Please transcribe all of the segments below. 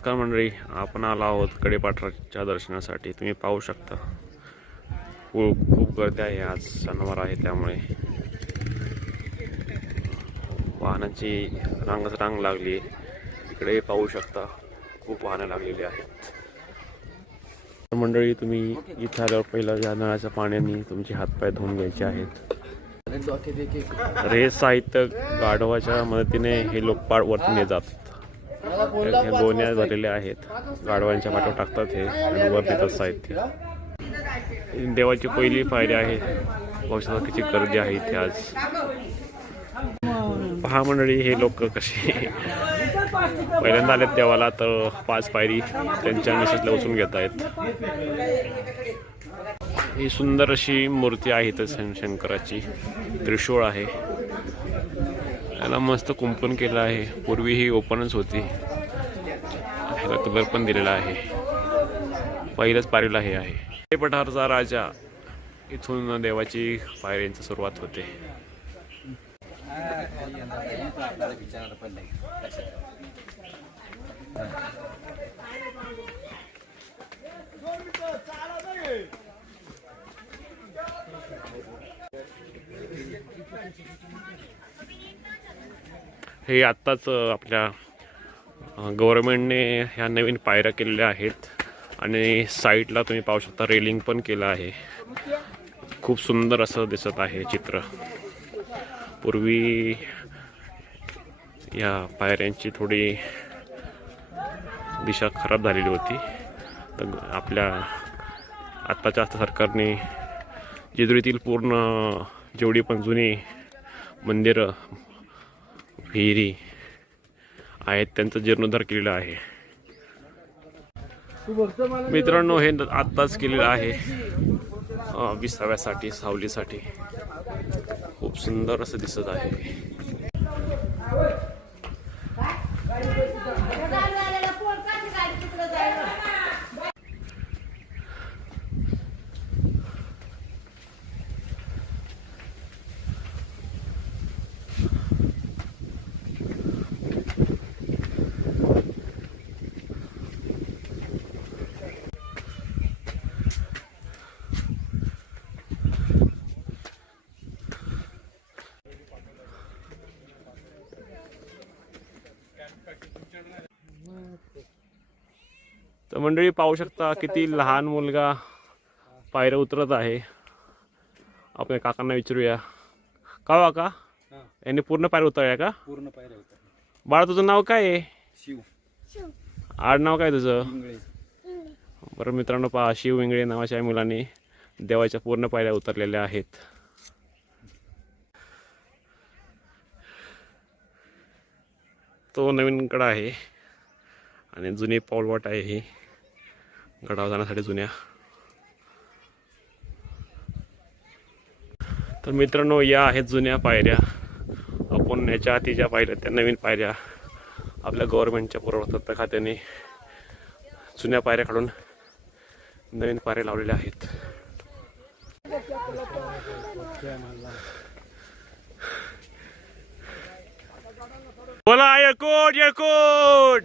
नमस्कार मंडळी, आपण आलो आहोत कडेपाठाच्या दर्शनासाठी। तुम्ही पाहू शकता खूप गर्दी आहे। आज शनिवार आहे त्यामुळे वाहनांची रांग लागली। इकडे पाहू शकता खूप वाहनं लागलेली आहेत। मंडळी, तुम्ही इथे आल्यावर पहिला या नळाच्या पाण्याने तुमचे हातपाय धुवून घ्यायचे आहेत। तर हे साहित्य गाढवाच्या मदतीने हे लोक वरती ने जातात। हे गोण्या भरलेल्या आहेत, गाढवांच्या पाठीवर टाकतात हे आणि वर नेतात साहित्य। देवाची पहिली पायरी आहे। पावसाळ्यात किती गर्दी आहे इथे आज। पहा मंडळी, हे लोक कसे पहिल्यांदा आलेत देवाला, तर 5 पायरी त्यांच्या निश्चितला उचलून घेत आहेत। ही सुंदर अशी मूर्ती आहे तर शंकराची, त्रिशूळ आहे। याला मस्त कुंपण केलं आहे। पूर्वी ही ओपनच होती, ह्याला कलर पण दिलेला आहे। पहिल्याच पायरीला हे आहे कडेपठारचा राजा। इथून देवाची पायऱ्यांची सुरुवात होते। हे आत्ताच आपल्या गव्हर्नमेंटने ह्या नवीन पायऱ्या केलेल्या आहेत आणि साईडला तुम्ही पाहू शकता रेलिंग पण केलं आहे। खूप सुंदर असं दिसत आहे चित्र। पूर्वी या पायऱ्यांची थोडी दिशा खराब झालेली होती, तर आपल्या आत्ताच्या सरकारने जेजुरीतील पूर्ण जेवढी पण जुनी मंदिरं विहिरी आहेत त्यांचा जीर्णोद्धार केलेला आहे। मित्रांनो, हे आत्ताच केलेलं आहे विसाव्यासाठी, सावलीसाठी। खूप सुंदर असं दिसत आहे। तर मंडळी पाहू शकता किती लहान मुलगा पायऱ्या उतरत आहे। आपण काकांना विचारूया, का काका यांनी पूर्ण पायऱ्या उतरल्या का? पूर्ण पायऱ्या उतरल्या। बाळा, तुझं नाव काय आहे? शिव। आडनाव काय तुझं? इंगळे। बरं मित्रांनो, पहा, शिव इंगळे नावाच्या मुलाने देवाच्या पूर्ण पायऱ्या उतरलेल्या आहेत। तो नवीन गड आहे आणि जुनी पाऊलवाट आहे ही गडावर जाण्यासाठी जुन्या। तर मित्रांनो, या आहेत जुन्या पायऱ्या। आपण याच्या आधी ज्या पायऱ्या त्या नवीन पायऱ्या आपल्या गव्हर्नमेंटच्या पुरवठा खात्याने जुन्या पायऱ्या काढून नवीन पायऱ्या लावलेल्या आहेत। बोला येळकोट येळकोट।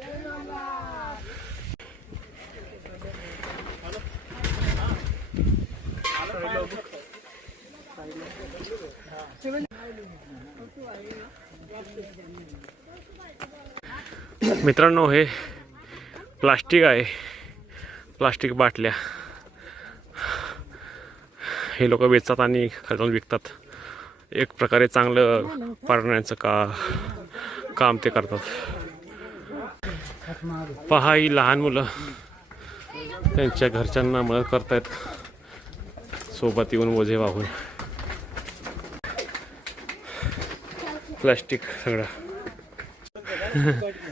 मित्रांनो, हे प्लास्टिक आहे, प्लास्टिक बाटल्या हे लोक वेचतात आणि खालून विकतात। एक प्रकारे चांगलं पाडण्याचं काम ते करतात। पहा, ही लहान मुलं त्यांच्या घरच्यांना मदत करतायत, सोबत येऊन ओझे वाहून। प्लास्टिक सगळं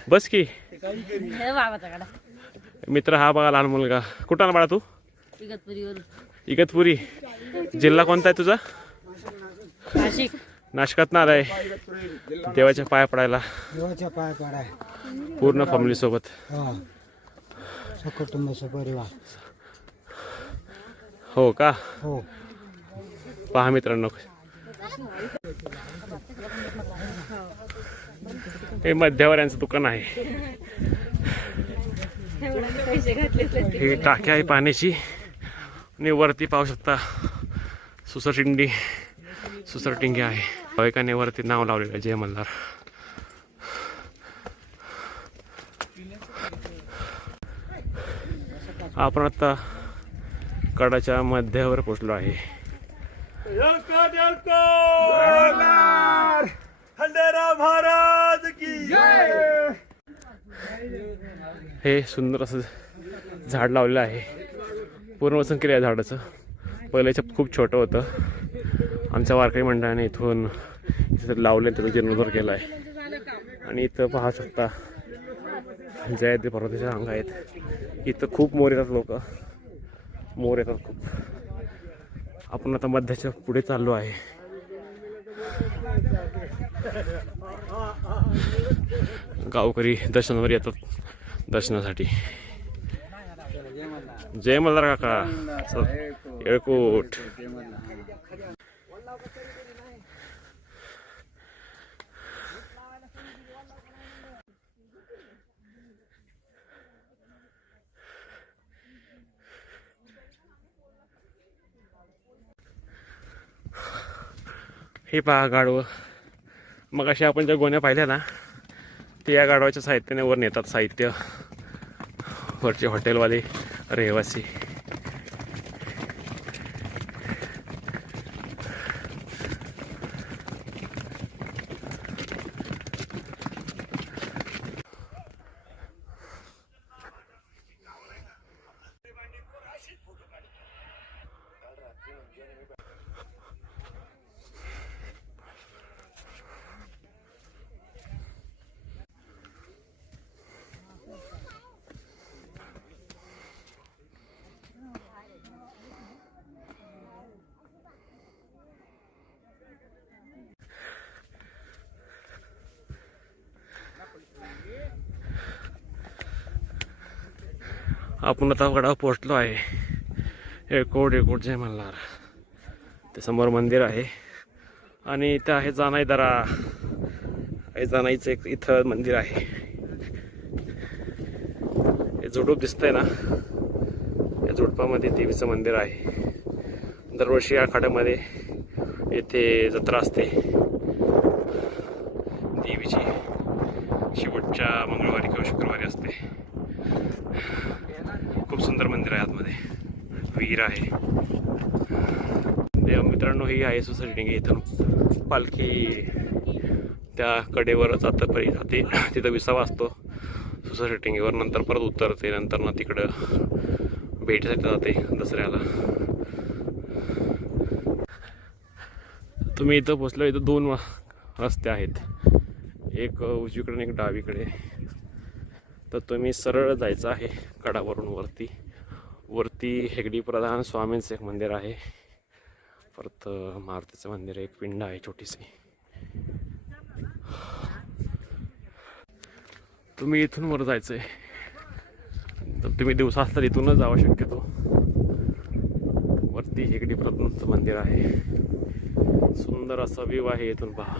बस की। मित्र, हा बघा लहान मुलगा। कुठं आला बाळा तू? इगतपुरी। जिल्हा कोणता आहे तुझा? नाशिकात ना आलाय देवाच्या पाया पडायला। पूर्ण फॅमिली सोबत, कुटुंब परिवार। हो का? हो। पहा मित्रांनो, हे मध्यवर्यांचं दुकान आहे। ही टाकी आहे पाण्याची आणि वरती पाहू शकता सुसरटिंगी आहे. एकाने वरती नाव लावलेलं जय मल्हार. आपण आता कडाच्या मध्यावर पोहोचलो आहे. हे सुंदर असं झाड लावलेलं आहे. पुनर्वसन केलं आहे झाडाचं. पहिल्याच्या खूप छोटं होतं. आमच्या वारकरी मंडळाने इथून लावले त्याचा जीर्णोद्धार केला आहे. आणि इथं पाहू शकता जयद्री पर्वताच्या रांगा आहेत. इथं खूप मोर येतात, मोर येतात खूप. आपण आता मध्याच्या पुढे चाललो आहे. गावकरी दर्शनावर येतात दर्शनासाठी. जय मल्हार काका. येळकोट. हे पहा गाढवं. मग अशा आपण ज्या गोण्या पाहिल्या ना, ते या गाढवाच्या साहित्याने वर नेतात. साहित्य वरचे हॉटेलवाले रहिवासी. आपण आता गडावर पोहोचलो आहे. येळकोट जय मल्हार. ते समोर मंदिर आहे आणि इथं आहे जानाई दरा. हे जानाईचं एक इथं मंदिर आहे. हे झुडूप दिसतंय ना, या झुडपामध्ये देवीचं मंदिर आहे. दरवर्षी या आखाड्यामध्ये येथे जत्रा असते देवीची. शेवटच्या मंगळवारी किंवा शुक्रवारी असते. खूप सुंदर मंदिर आहे. आतमध्ये विहीर आहे. देव मित्रांनो, ही आहे सुसरटिंगी. इथून पालखी त्या कडेवर जाते. तिथं विसावा असतो सुसरटिंगीवर. नंतर परत उतरते. नंतर ना तिकडं भेटीसाठी जाते दसऱ्याला. तुम्ही इथं पोचलो. इथं 2 रस्ते आहेत, एक उजवीकडे आणि एक डावीकडे. तर तुम्ही सरळ जायचं आहे गडावरून वरती हेगडी प्रधान स्वामींचं एक मंदिर आहे. परत मारुतीचं मंदिर आहे. एक पिंड आहे छोटीशी. तुम्ही इथून वर जायचं आहे. तर तुम्ही दिवसा असता इथूनच जावं शक्यतो. वरती हेगडी प्रधानचं मंदिर आहे. सुंदर असा व्ह्यू आहे इथून पहा.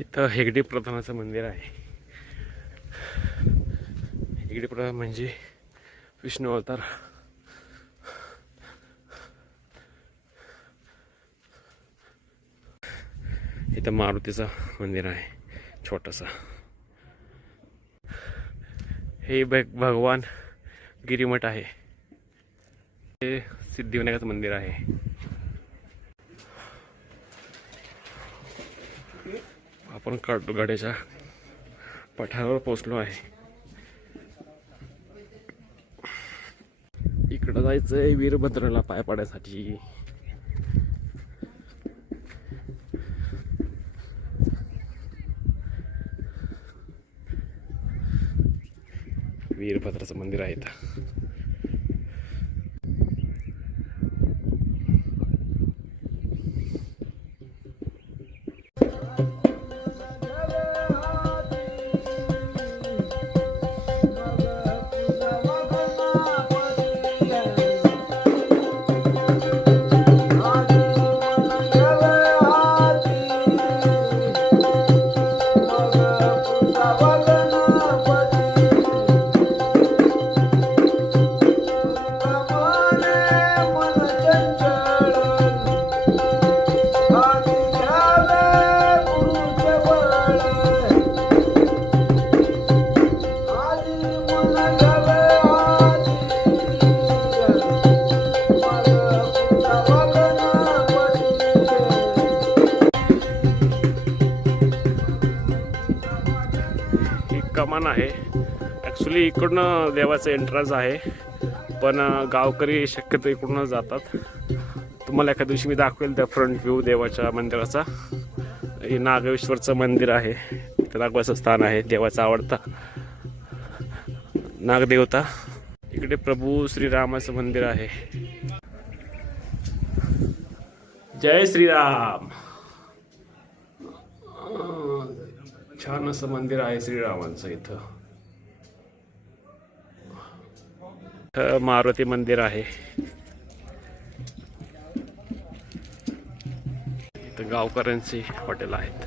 इथं हेगडी प्रधानाचं मंदिर आहे. हेगडी प्रधान म्हणजे विष्णू अवतार. इथं मारुतीचं मंदिर आहे छोटंसं. हे भगवान गिरीमठ आहे. हे सिद्धिविनायकाचं मंदिर आहे. आपण गडाच्या पठारावर पोहोचलो आहे. इकडं जायचंय वीरभद्रला पाय पाडण्यासाठी. वीरभद्राचं मंदिर आहे इथं. कमान आहे. ॲक्च्युली इकडनं देवाचं एंट्रन्स आहे, पण गावकरी शक्यतो इकडूनच जातात. तुम्हाला एखाद्या दिवशी मी दाखवेल त्या फ्रंट व्ह्यू देवाच्या मंदिराचा. हे नागेश्वरचं मंदिर आहे, इथं नागवाचं स्थान आहे, देवाचा आवडता नागदेवता. इकडे प्रभू श्रीरामाचं मंदिर आहे. जय श्रीराम. छान असं मंदिर आहे श्रीरामांचं. इथं मारुती मंदिर आहे. इथं गावकऱ्यांची हॉटेल आहेत.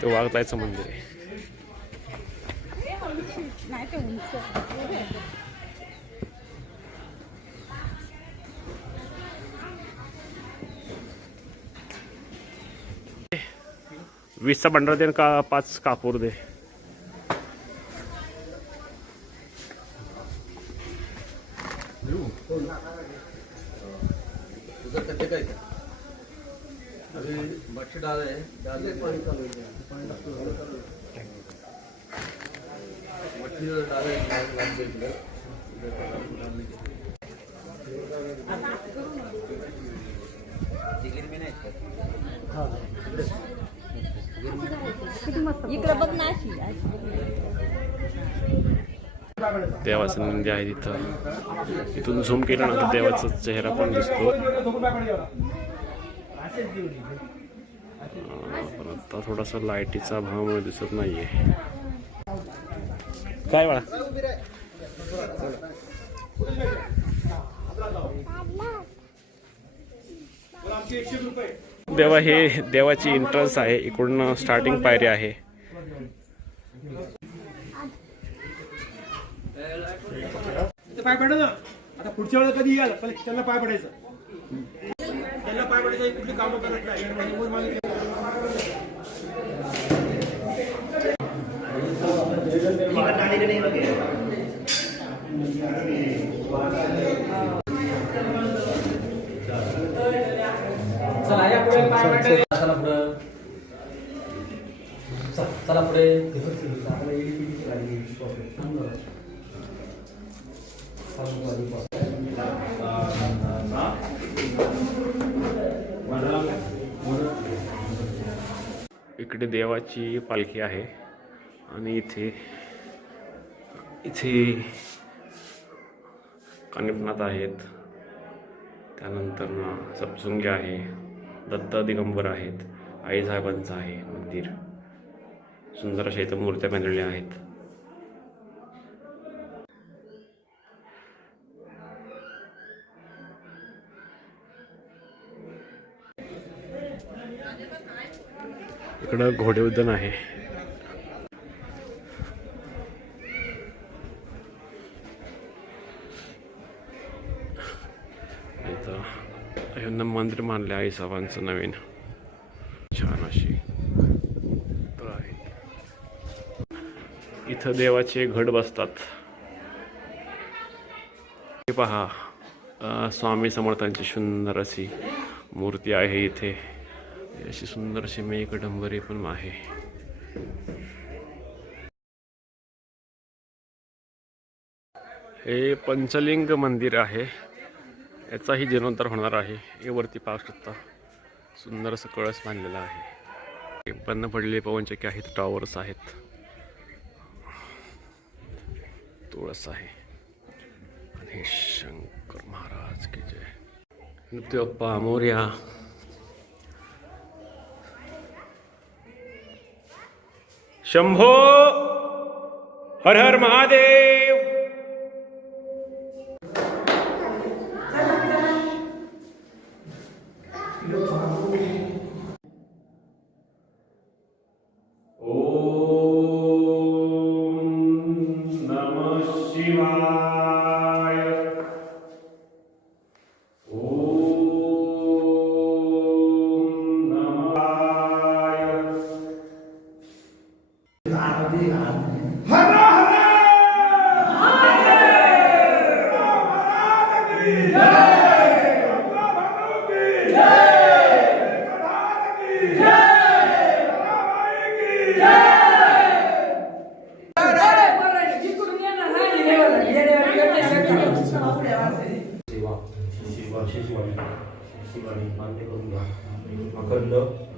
ते वाघजाईचं मंदिर आहे. वीसचा बंडल दे का 5 कापूर दे. देवाचं नंदी आहे तिथं. इथून झूम केल्यानंतर देवाचा चेहरा पण दिसतो. पण आता थोडासा लाईटीचा भाव दिसत नाहीये. काय बाळा देवा, हे देवाची एंट्रन्स आहे. इकडून स्टार्टिंग पायरी आहे. पाय पडा ना. आता पुढच्या वेळेला कधी याल त्यांना पाय पडायचं. त्यांना पाय पडायचं. कुठली कामं करत नाही. चला पुढे. इकडे देवाची पालखी आहे आणि इथे कानिफनाथ आहेत. त्यानंतर सप्तशृंगी आहे, दत्त दिगंबर आहेत, आई साहेबांचं आहे मंदिर. सुंदर अशा इथं मूर्त्या बांधलेल्या आहेत. इकडं घोडे उद्यान आहे. इथं अयोध्या मंदिर मानले आई साहेबांचं नवीन. छान अशी आहे. इथं देवाचे घट बसतात. हे पहा, स्वामी समर्थांची सुंदर अशी मूर्ती आहे इथे. अशी सुंदर अशी मेघडंबरी पण आहे. हे पंचलिंग मंदिर आहे. याचाही जीर्णोद्धार होणार आहे. हे वरती पाहू शकता, सुंदर असं कळस बांधलेला आहे. बंद पडलेले पवनचक्की आहेत, टॉवर्स आहेत, तुळस आहे. आणि शंकर महाराज की जय. नृत्य बाप्पा मोरया. शंभो हर हर महादेव. ओम नमः शिवाय.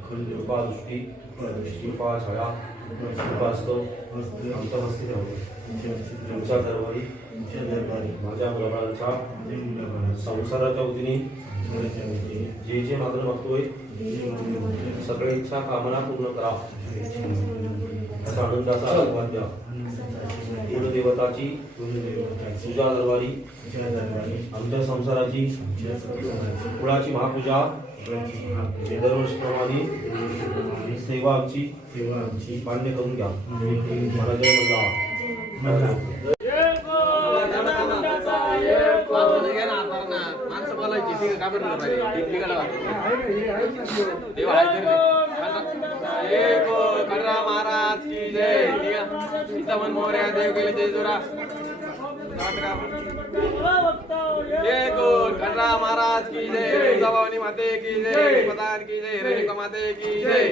कृपा दृष्टी कृपा छाया कृपास्तव आमच्या हस्ती राहतो तुमच्या दरबारी माझ्या मुलाबाळांच्या संसाराच्या वतीने जे जे मागणं मागतोय सगळ्या इच्छा कामना पूर्ण करा असा आनंदाचा आशीर्वाद द्या कुलदेवताची तुझ्या दरबारी आमच्या संसाराची कुळाची महापूजा दरवर्षीप्रमाणे सेवा आमची मान्य करून घ्या मला जय मल्ला महाराज की जय सीतामन मोर्या देव गेले जय जोरा जय गोर खंडा महाराज की जय तुळजाभवानी माते की जय प्रधान की जय रेणुका माते की जय